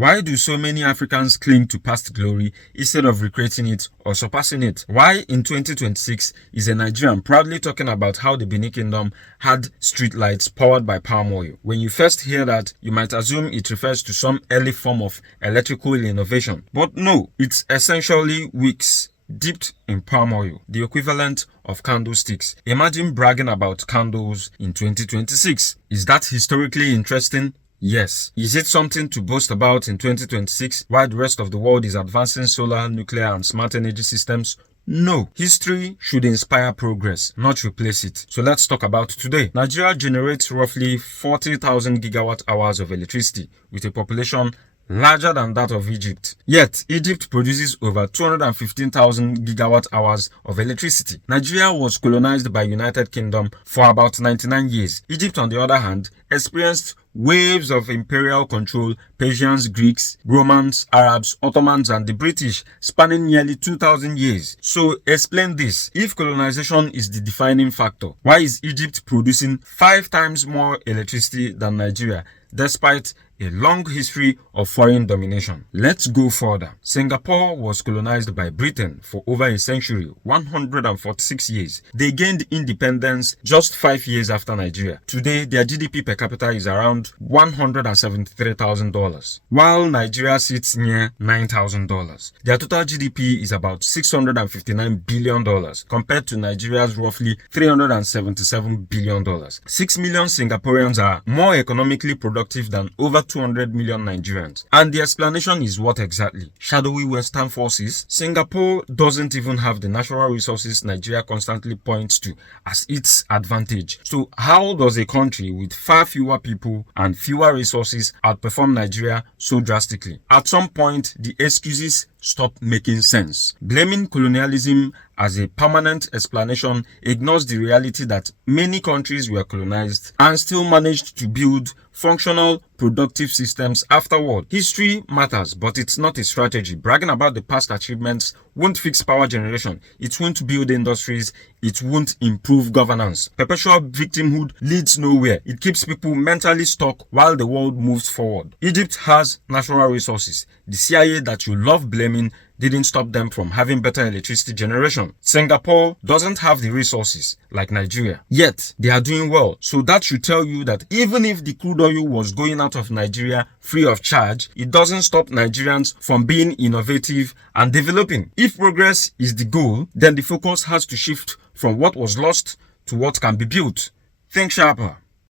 Why do so many Africans cling to past glory instead of recreating it or surpassing it? Why in 2026 is a Nigerian proudly talking about how the Benin Kingdom had streetlights powered by palm oil? When you first hear that, you might assume it refers to some early form of electrical innovation. But no, it's essentially wicks dipped in palm oil, the equivalent of candlesticks. Imagine bragging about candles in 2026. Is that historically interesting? Yes. Is it something to boast about in 2026 while the rest of the world is advancing solar, nuclear, and smart energy systems? No. History should inspire progress, not replace it. So let's talk about today. Nigeria generates roughly 40,000 gigawatt hours of electricity with a population larger than that of Egypt. Yet, Egypt produces over 215,000 gigawatt hours of electricity. Nigeria was colonized by United Kingdom for about 99 years. Egypt, on the other hand, experienced waves of imperial control: Persians, Greeks, Romans, Arabs, Ottomans, and the British, spanning nearly 2,000 years. So explain this. If colonization is the defining factor, why is Egypt producing 5 times more electricity than Nigeria, despite a long history of foreign domination? Let's go further. Singapore was colonized by Britain for over a century, 146 years. They gained independence just 5 years after Nigeria. Today, their GDP per capita is around $173,000, while Nigeria sits near $9,000. Their total GDP is about $659 billion, compared to Nigeria's roughly $377 billion. 6 million Singaporeans are more economically productive than over 200 million Nigerians. And the explanation is what exactly? Shadowy Western forces? Singapore doesn't even have the natural resources Nigeria constantly points to as its advantage. So how does a country with far fewer people and fewer resources outperform Nigeria so drastically? At some point, the excuses stop making sense. Blaming colonialism as a permanent explanation ignores the reality that many countries were colonized and still managed to build functional, productive systems afterward. History matters, but it's not a strategy. Bragging about the past achievements won't fix power generation. It won't build industries. It won't improve governance. Perpetual victimhood leads nowhere. It keeps people mentally stuck while the world moves forward. Egypt has natural resources. The CIA that you love blaming didn't stop them from having better electricity generation. Singapore doesn't have the resources like Nigeria, yet they are doing well. So that should tell you that even if the crude oil was going out of Nigeria free of charge, it doesn't stop Nigerians from being innovative and developing. If progress is the goal, then the focus has to shift from what was lost to what can be built. Think sharper.